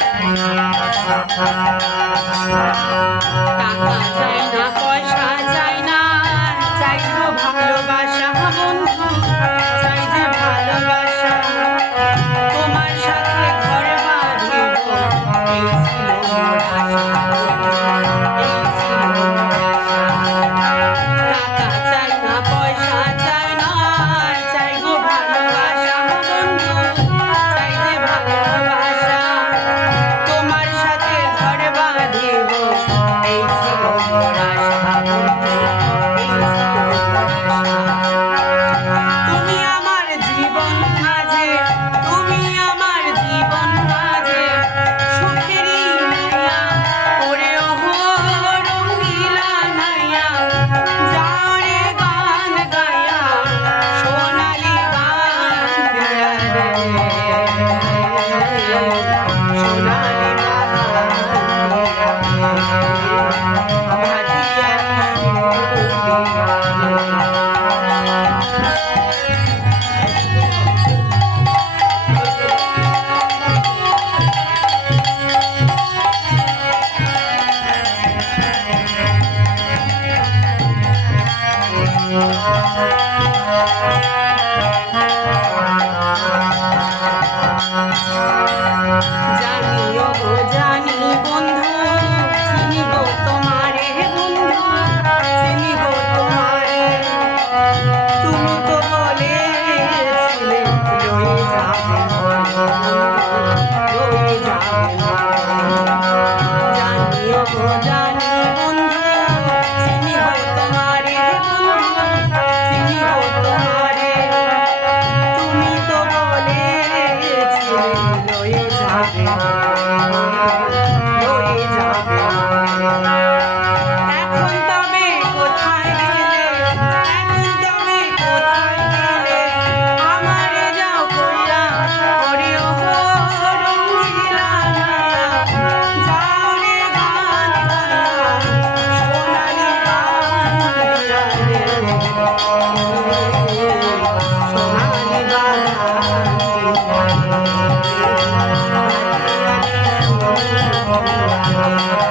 Thank you. জানিও জানি Música